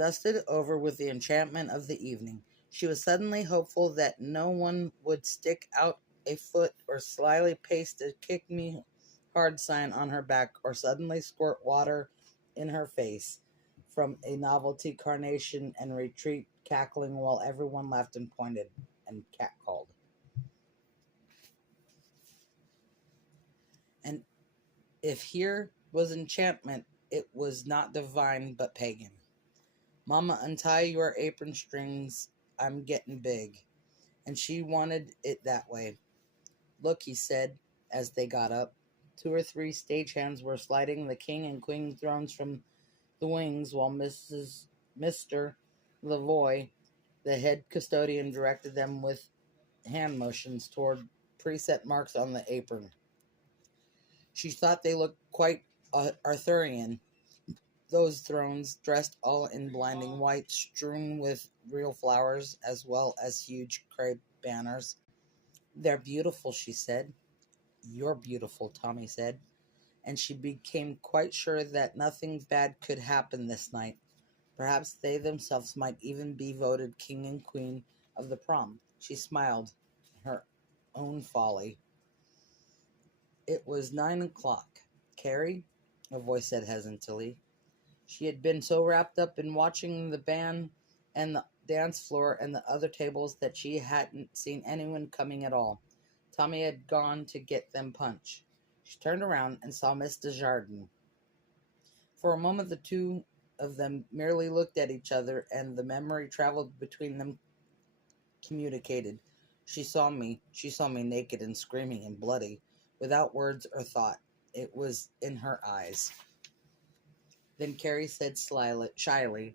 dusted over with the enchantment of the evening. She was suddenly hopeful that no one would stick out a foot or slyly paste a kick me hard sign on her back or suddenly squirt water in her face from a novelty carnation and retreat cackling while everyone laughed and pointed and catcalled. And if here was enchantment, it was not divine but pagan. Mama, untie your apron strings. I'm getting big. And she wanted it that way. Look, he said as they got up. 2 or 3 stagehands were sliding the king and queen thrones from the wings while Mr. Lavoy, the head custodian, directed them with hand motions toward preset marks on the apron. She thought they looked quite Arthurian, those thrones, dressed all in blinding white, strewn with real flowers, as well as huge crepe banners. They're beautiful, she said. You're beautiful, Tommy said, and she became quite sure that nothing bad could happen this night. Perhaps they themselves might even be voted king and queen of the prom. She smiled her own folly. It was 9 o'clock. Carrie, a voice said hesitantly. She had been so wrapped up in watching the band and the dance floor and the other tables that she hadn't seen anyone coming at all. Tommy had gone to get them punch. She turned around and saw Miss Desjardins. For a moment the two of them merely looked at each other, and the memory traveled between them communicated. She saw me naked and screaming and bloody, without words or thought. It was in her eyes. Then Carrie said shyly,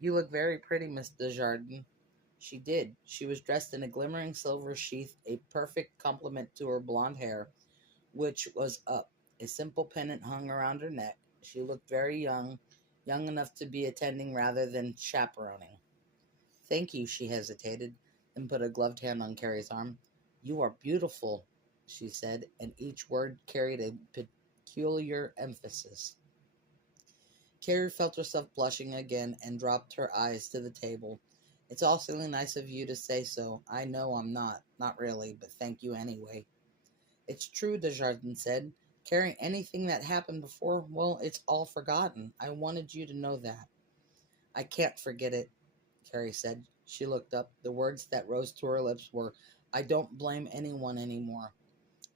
You look very pretty, Miss Desjardins. She did. She was dressed in a glimmering silver sheath, a perfect complement to her blonde hair, which was up. A simple pendant hung around her neck. She looked very young enough to be attending rather than chaperoning. Thank you, she hesitated, then put a gloved hand on Carrie's arm. You are beautiful, she said, and each word carried a peculiar emphasis. Carrie felt herself blushing again and dropped her eyes to the table. It's awfully nice of you to say so. I know I'm not really, but thank you anyway. It's true, Desjardins said. Carrie, anything that happened before, well, it's all forgotten. I wanted you to know that. I can't forget it, Carrie said. She looked up. The words that rose to her lips were, I don't blame anyone anymore.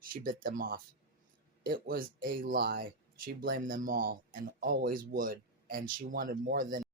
She bit them off. It was a lie. She blamed them all, and always would, and she wanted more than